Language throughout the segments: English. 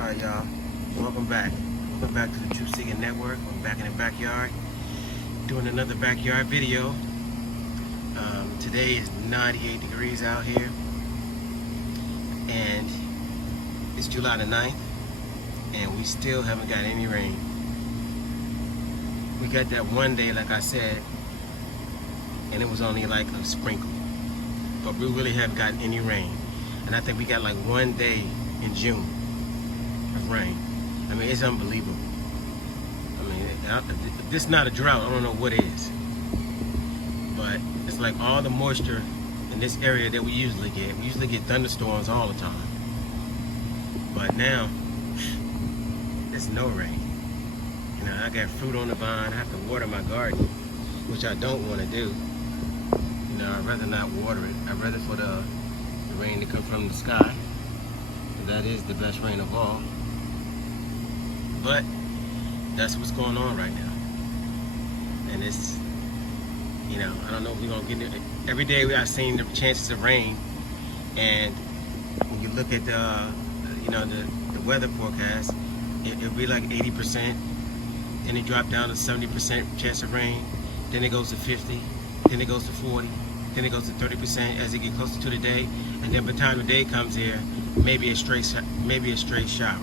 Alright, y'all. Welcome back. Welcome back to the Truth Seeking Network. I'm back in the backyard doing another backyard video. Today is 98 degrees out here, and it's July the 9th, and we still haven't got any rain. We got that one day, like I said, and it was only like a sprinkle, but we really haven't gotten any rain. And I think we got like one day in June of rain. I mean, it's unbelievable. I mean, if this is not a drought, I don't know what is. But it's like all the moisture in this area that we usually get. We usually get thunderstorms all the time. But now, there's no rain. You know, I got fruit on the vine. I have to water my garden, which I don't want to do. You know, I'd rather not water it. I'd rather for the rain to come from the sky. That is the best rain of all. But that's what's going on right now. And it's, you know, I don't know if we're going to get it. Every day we are seeing the chances of rain. And when you look at the, you know, the weather forecast, it'll be like 80%. Then it dropped down to 70% chance of rain. Then it goes to 50. Then it goes to 40. Then it goes to 30% as it gets closer to the day. And then by the time the day comes here, maybe a straight shower.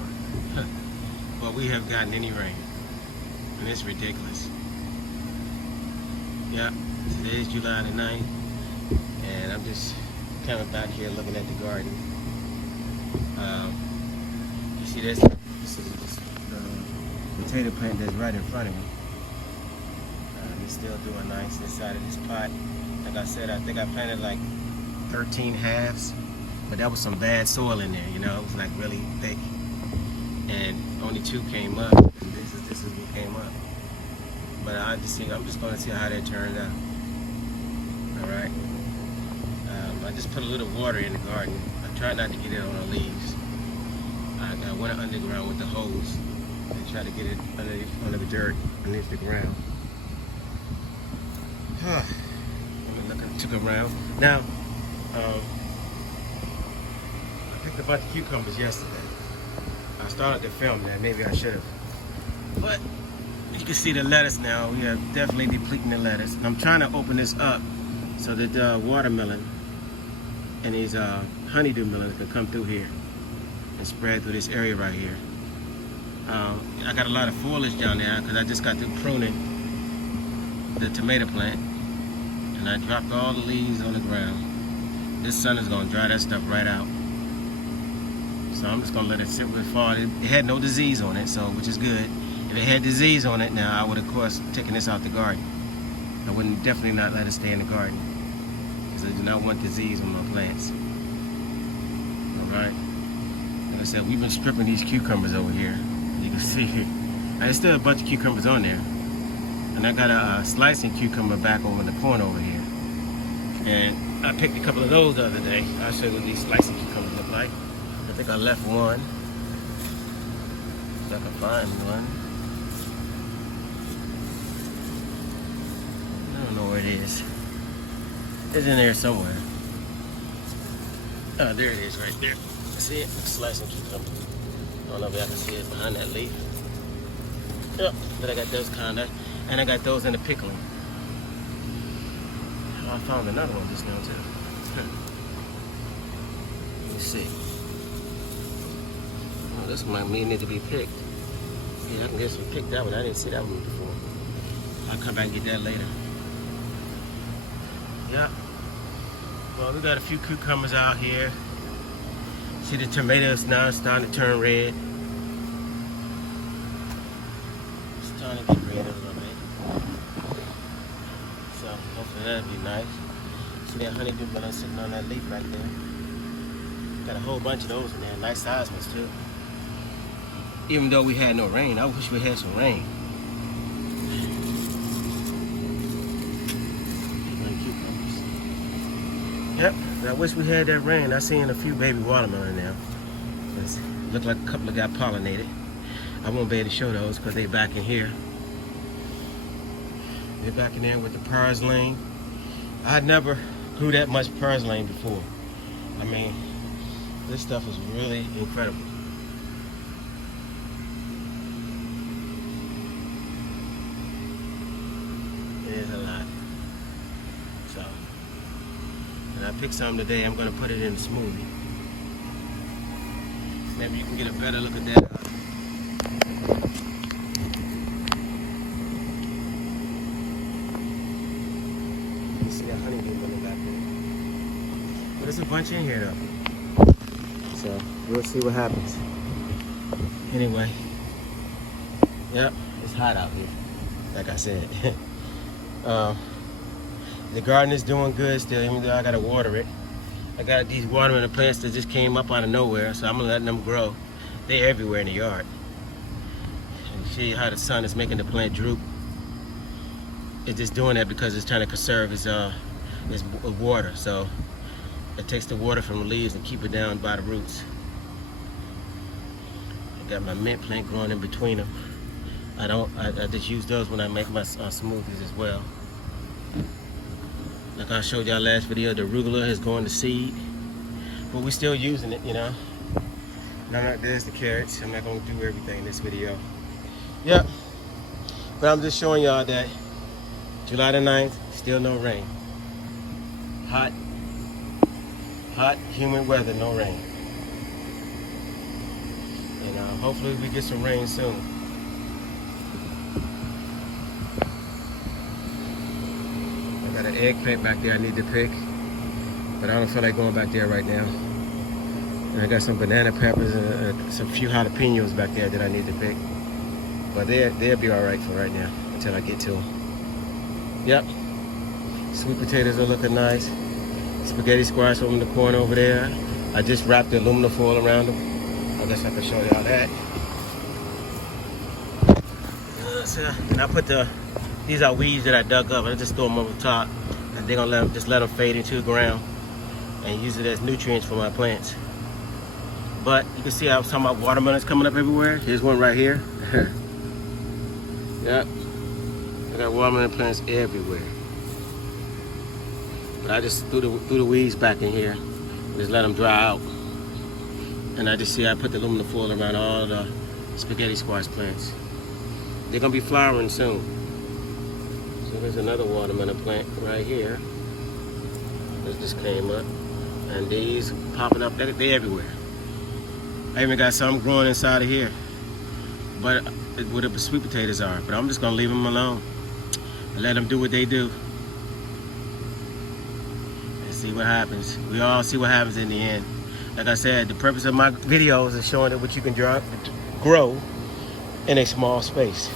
But we haven't gotten any rain, and it's ridiculous. Yeah, today is July the 9th, and I'm just coming back here looking at the garden. You see this? This is the potato plant that's right in front of me. It's still doing nice inside of this pot. Like I said, I think I planted like 13 halves, but that was some bad soil in there, you know, it was like really thick. And only 2 came up, and this is what came up. But I'm just going to see how that turns out. Alright. I just put a little water in the garden. I try not to get it on the leaves. I went underground with the hose and try to get it under the dirt, underneath the ground. Took around. Now, I picked a bunch of cucumbers yesterday. I started to film that, maybe I should have. But you can see the lettuce now. We are definitely depleting the lettuce. I'm trying to open this up so that the watermelon and these honeydew melons can come through here and spread through this area right here. I got a lot of foliage down there because I just got through pruning the tomato plant. And I dropped all the leaves on the ground. This sun is going to dry that stuff right out. So I'm just going to let it sit where it falls. It had no disease on it, so which is good. If it had disease on it, now I would, of course, taken this out the garden. I wouldn't definitely not let it stay in the garden, because I do not want disease on my plants. All right. Like I said, we've been stripping these cucumbers over here. You can see here. There's still a bunch of cucumbers on there. And I got a slicing cucumber back over in the corner over here. And I picked a couple of those the other day. I'll show you what these slicing cucumbers look like. I think I left one. If I can find one. I don't know where it is. It's in there somewhere. Oh, there it is right there. See it? Slicing cucumber. I don't know if y'all can see it behind that leaf. Yep, but I got those kind of. And I got those in the pickling. Oh, I found another one just now too. Let me see. Oh, this might need to be picked. Yeah, I can get some picked that one. I didn't see that one before. I'll come back and get that later. Yeah. Well, we got a few cucumbers out here. See the tomatoes now starting to turn red. Starting to get red a little bit. So hopefully that'll be nice. See that honeydew melon sitting on that leaf right there. Got a whole bunch of those in there, nice size ones too. Even though we had no rain, I wish we had some rain. Yep, I wish we had that rain. I seen a few baby watermelon now. Look like a couple of got pollinated. I won't be able to show those because they're back in here. They're back in there with the purslane. I never grew that much purslane before. I mean, this stuff is really incredible. pick some today. I'm gonna put it in a smoothie. Maybe you can get a better look at that. You see that honeydew running back there. But there's a bunch in here though. So we'll see what happens. Anyway, yep, it's hot out here, like I said. The garden is doing good still, even though I gotta water it. I got these watermelon plants that just came up out of nowhere, so I'm letting them grow. They're everywhere in the yard. And see how the sun is making the plant droop. It's just doing that because it's trying to conserve its water. So it takes the water from the leaves and keep it down by the roots. I got my mint plant growing in between them. I just use those when I make my smoothies as well. Like I showed y'all last video, the arugula is going to seed, but we're still using it, you know. There's the carrots. I'm not going to do everything in this video. Yep. But I'm just showing y'all that July the 9th, still no rain. Hot, humid weather, no rain. And hopefully we get some rain soon. Got an eggplant back there I need to pick, but I don't feel like going back there right now. And I got some banana peppers and some few jalapenos back there that I need to pick. But they'll be all right for right now until I get to them. Yep. Sweet potatoes are looking nice. Spaghetti squash over in the corner over there. I just wrapped the aluminum foil around them. I guess I can show y'all that. And I put these are weeds that I dug up. I just throw them over the top, and they're gonna let them fade into the ground and use it as nutrients for my plants. But you can see I was talking about watermelons coming up everywhere. Here's one right here. Yep, I got watermelon plants everywhere. But I just threw the weeds back in here, and just let them dry out. And I just see I put the aluminum foil around all the spaghetti squash plants. They're gonna be flowering soon. So there's another watermelon plant right here that just came up, and these popping up. They're everywhere. I even got some growing inside of here, but where the sweet potatoes are. But I'm just gonna leave them alone and let them do what they do and see what happens. We all see what happens in the end. Like I said, the purpose of my videos is showing that what you can grow in a small space.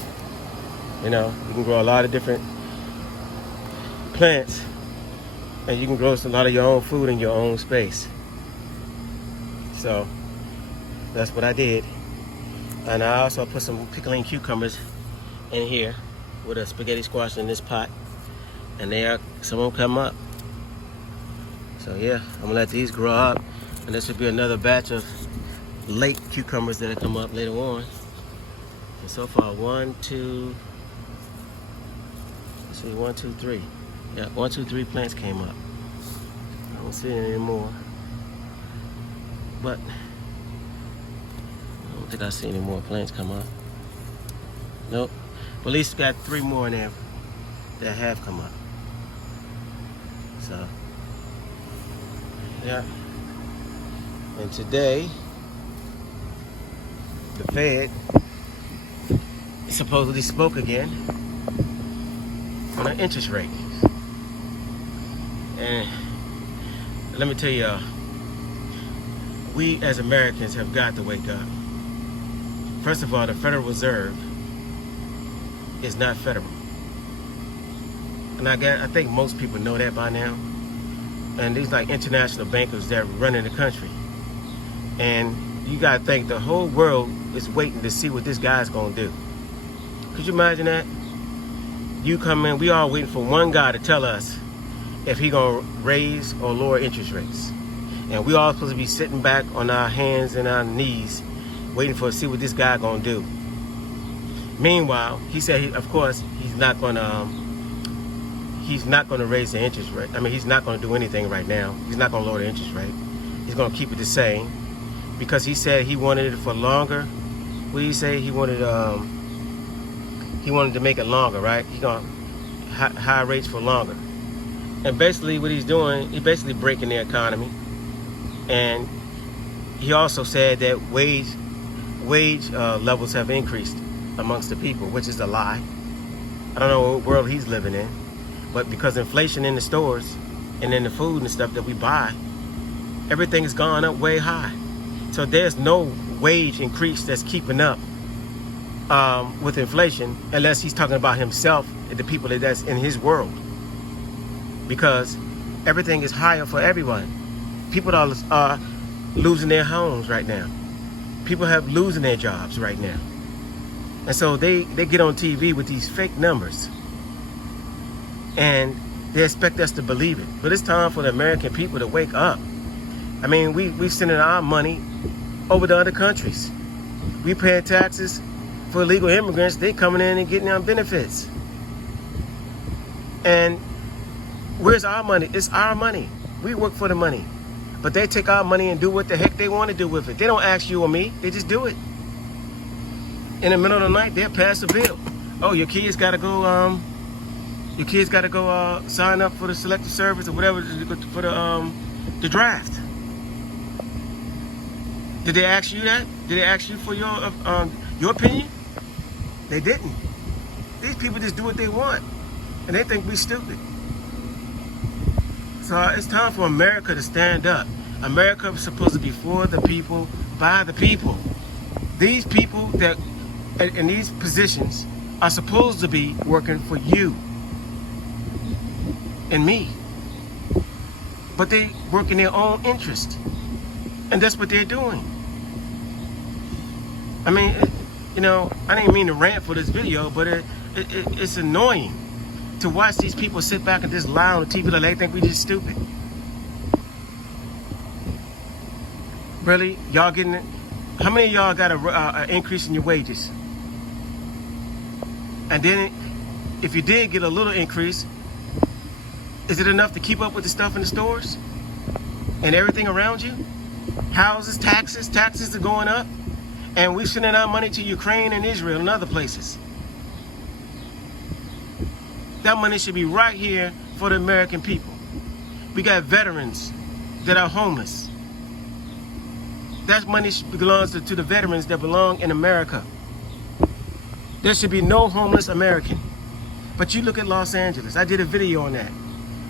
You know, you can grow a lot of different plants, and you can grow a lot of your own food in your own space. So that's what I did. And I also put some pickling cucumbers in here with a spaghetti squash in this pot, and some of them come up. So yeah, I'm gonna let these grow up, and this will be another batch of late cucumbers that'll come up later on. And so far, 1, 2, 3. Yeah, 1, 2, 3 plants came up. I don't see any anymore. But I don't think I see any more plants come up. Nope. But at least got 3 more in there that have come up. So yeah. And today, the Fed supposedly spoke again on an interest rate. And let me tell y'all, we as Americans have got to wake up. First of all, the Federal Reserve is not federal. And I think most people know that by now. And these like international bankers that run in the country. And you gotta think the whole world is waiting to see what this guy's gonna do. Could you imagine that? You come in, we all waiting for one guy to tell us if he gonna raise or lower interest rates. And we all supposed to be sitting back on our hands and our knees waiting to see what this guy gonna do. Meanwhile, he said, of course, he's not gonna raise the interest rate. I mean, he's not gonna do anything right now. He's not gonna lower the interest rate. He's gonna keep it the same because he said he wanted it for longer. What did he say? He wanted to make it longer, right? He gonna high rates for longer. And basically what he's doing, he's basically breaking the economy. And he also said that wage levels have increased amongst the people, which is a lie. I don't know what world he's living in, but because inflation in the stores and in the food and stuff that we buy, everything has gone up way high. So there's no wage increase that's keeping up with inflation, unless he's talking about himself and the people that's in his world. Because everything is higher for everyone. People are losing their homes right now. People have losing their jobs right now. And so they get on TV with these fake numbers. And they expect us to believe it. But it's time for the American people to wake up. I mean, we sending our money over to other countries. We paying taxes for illegal immigrants. They coming in and getting our benefits. And where's our money? It's our money. We work for the money. But they take our money and do what the heck they want to do with it. They don't ask you or me. They just do it. In the middle of the night, they'll pass a bill. Oh, your kids got to go. Sign up for the selective service or whatever for the draft. Did they ask you that? Did they ask you for your opinion? They didn't. These people just do what they want, and they think we're stupid. So it's time for America to stand up. America is supposed to be for the people, by the people. These people that in these positions are supposed to be working for you and me. But they work in their own interest. And that's what they're doing. I mean, I didn't mean to rant for this video, but it's annoying to watch these people sit back and just lie on the TV like they think we just stupid. Really? Y'all getting it? How many of y'all got an increase in your wages? And then if you did get a little increase, is it enough to keep up with the stuff in the stores and everything around you? Houses, taxes are going up. And we're sending our money to Ukraine and Israel and other places. That money should be right here for the American people. We got veterans that are homeless. That money belongs to the veterans that belong in America. There should be no homeless American. But you look at Los Angeles. I did a video on that.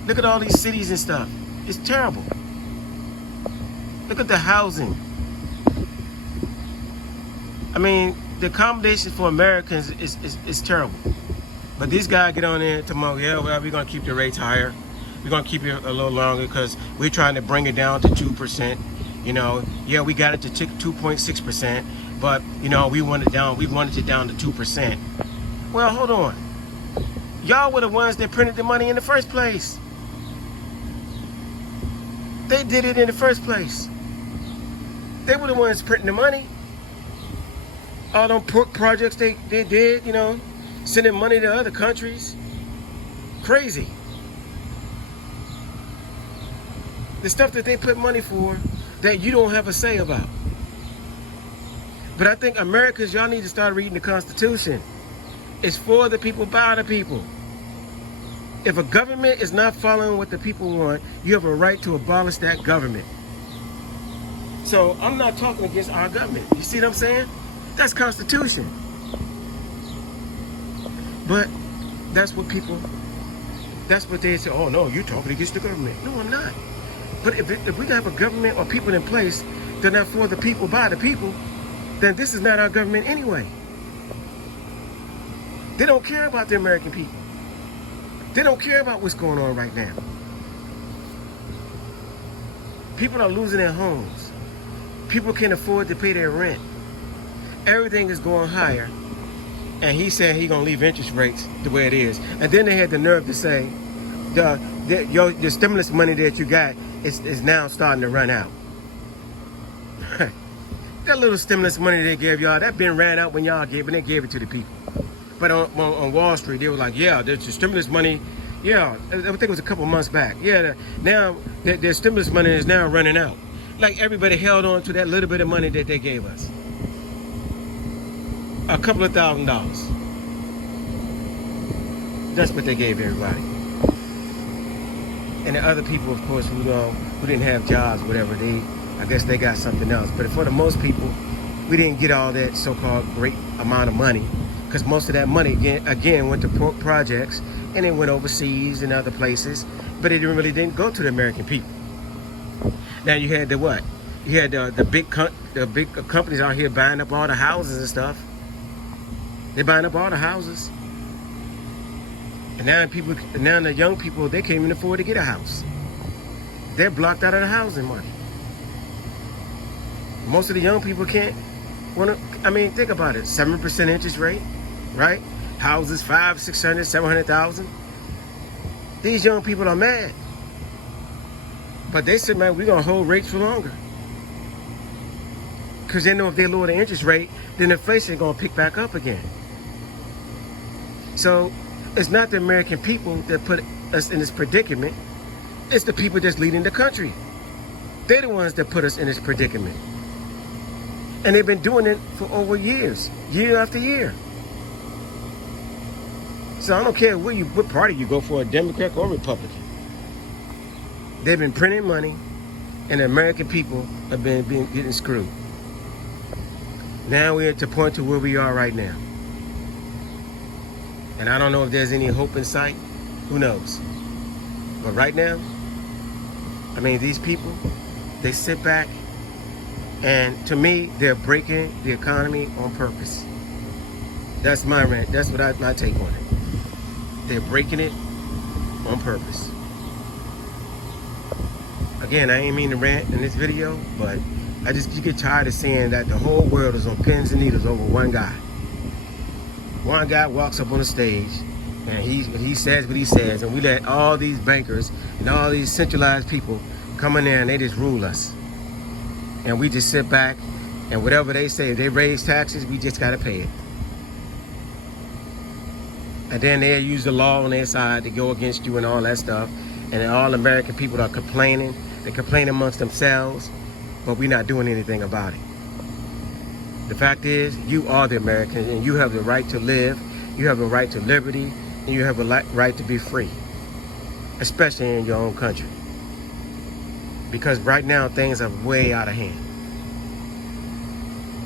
Look at all these cities and stuff. It's terrible. Look at the housing. I mean, the accommodation for Americans is terrible. But these guys get on there tomorrow, yeah, well, we're going to keep the rates higher. We're going to keep it a little longer because we're trying to bring it down to 2%. Yeah, we got it to 2.6%, but, we wanted it down to 2%. Well, hold on. Y'all were the ones that printed the money in the first place. They did it in the first place. They were the ones printing the money. All them projects they did, sending money to other countries. Crazy. The stuff that they put money for that you don't have a say about. But I think Americans, y'all need to start reading the Constitution. It's for the people, by the people. If a government is not following what the people want, you have a right to abolish that government. So I'm not talking against our government. You see what I'm saying? That's Constitution. But that's what they say, oh no, you're talking against the government. No, I'm not. But if we have a government or people in place that are for the people, by the people, then this is not our government anyway. They don't care about the American people. They don't care about what's going on right now. People are losing their homes. People can't afford to pay their rent. Everything is going higher. And he said he's going to leave interest rates the way it is. And then they had the nerve to say, the stimulus money that you got is now starting to run out. That little stimulus money they gave y'all, that been ran out when y'all gave it, and they gave it to the people. But on Wall Street, they were like, yeah, there's the stimulus money. Yeah, I think it was a couple months back. Yeah, now their stimulus money is now running out. Like everybody held on to that little bit of money that they gave us. A couple of $1,000s. That's what they gave everybody. And the other people, of course, who didn't have jobs, whatever, I guess they got something else. But for the most people, we didn't get all that so-called great amount of money, because most of that money again went to projects, and it went overseas and other places, but it really didn't go to the American people. Now you had you had the big companies out here buying up all the houses and stuff. They're buying up all the houses. And now the young people, they can't even afford to get a house. They're blocked out of the housing market. Most of the young people can't think about it. 7% interest rate, right? Houses, 500, 600, 700,000. These young people are mad. But they said, man, we're gonna hold rates for longer. Because they know if they lower the interest rate, then inflation is gonna pick back up again. So it's not the American people that put us in this predicament. It's the people that's leading the country. They're the ones that put us in this predicament. And they've been doing it for over years, year after year. So I don't care what party you go for, a Democrat or Republican. They've been printing money, and the American people have been getting screwed. Now we're at the point to where we are right now. And I don't know if there's any hope in sight. Who knows? But right now, I mean, these people, they sit back, and to me, they're breaking the economy on purpose. That's my rant. That's what my take on it. They're breaking it on purpose. Again, I ain't mean to rant in this video, but you get tired of seeing that the whole world is on pins and needles over one guy. One guy walks up on the stage, and he says what he says, and we let all these bankers and all these centralized people come in there and they just rule us. And we just sit back, and whatever they say, if they raise taxes, we just gotta pay it. And then they use the law on their side to go against you and all that stuff. And all American people are complaining. They complain amongst themselves, but we're not doing anything about it. The fact is, you are the American, and you have the right to live, you have a right to liberty, and you have a right to be free, especially in your own country. Because right now, things are way out of hand.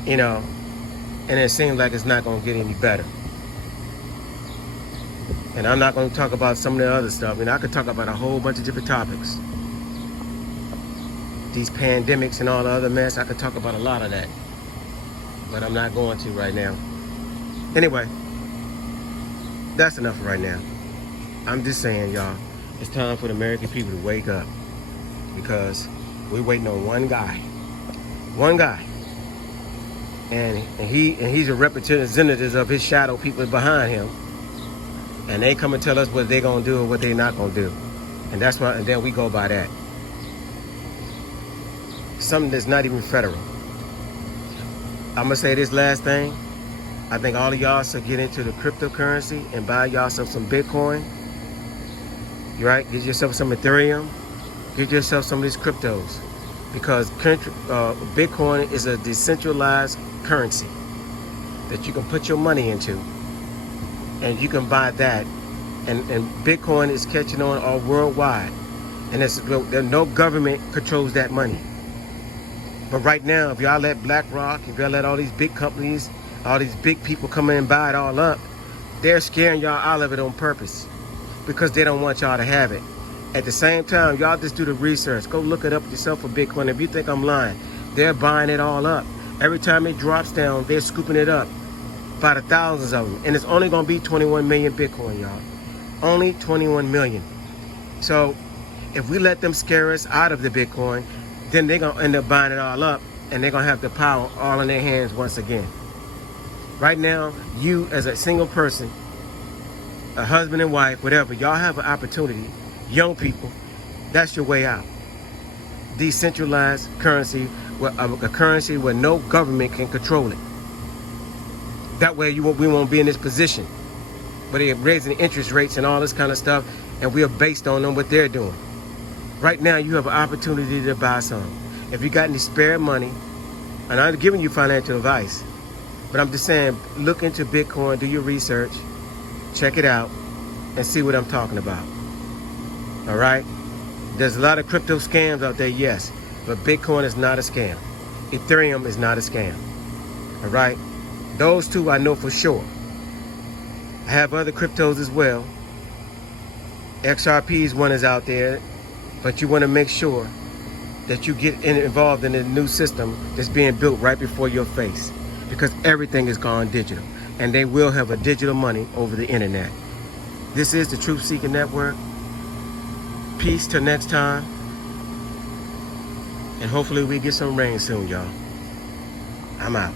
You know, and it seems like it's not going to get any better. And I'm not going to talk about some of the other stuff. I could talk about a whole bunch of different topics. These pandemics and all the other mess, I could talk about a lot of that. But I'm not going to right now. Anyway, that's enough right now. I'm just saying, y'all, it's time for the American people to wake up. Because we're waiting on one guy. One guy. And he's a representative of his shadow people behind him. And they come and tell us what they're going to do and what they're not going to do. And that's why, and then we go by that. Something that's not even federal. I'm going to say this last thing. I think all of y'all should get into the cryptocurrency and buy yourself some Bitcoin. Right? Get yourself some Ethereum. Get yourself some of these cryptos. Because Bitcoin is a decentralized currency that you can put your money into. And you can buy that. And Bitcoin is catching on all worldwide. And no government controls that money. But right now, if y'all let BlackRock, if y'all let all these big companies, all these big people come in and buy it all up, they're scaring y'all out of it on purpose. Because they don't want y'all to have it. At the same time, y'all just do the research. Go look it up yourself for Bitcoin. If you think I'm lying, they're buying it all up. Every time it drops down, they're scooping it up by the thousands of them. And it's only going to be 21 million Bitcoin, y'all. Only 21 million. So if we let them scare us out of the Bitcoin, then they're going to end up buying it all up, and they're going to have the power all in their hands once again. Right now, you as a single person, a husband and wife, whatever, y'all have an opportunity. Young people, that's your way out. Decentralized currency, a currency where no government can control it. That way we won't be in this position. But they're raising interest rates and all this kind of stuff, and we are based on what they're doing. Right now, you have an opportunity to buy some. If you got any spare money, and I'm giving you financial advice, but I'm just saying, look into Bitcoin, do your research, check it out, and see what I'm talking about. All right? There's a lot of crypto scams out there, yes, but Bitcoin is not a scam. Ethereum is not a scam. All right? Those two I know for sure. I have other cryptos as well. XRP's one is out there, but you want to make sure that you get involved in the new system that's being built right before your face, because everything is gone digital, and they will have a digital money over the internet. This is the Truth Seeking Network. Peace till next time, and hopefully we get some rain soon, y'all. I'm out.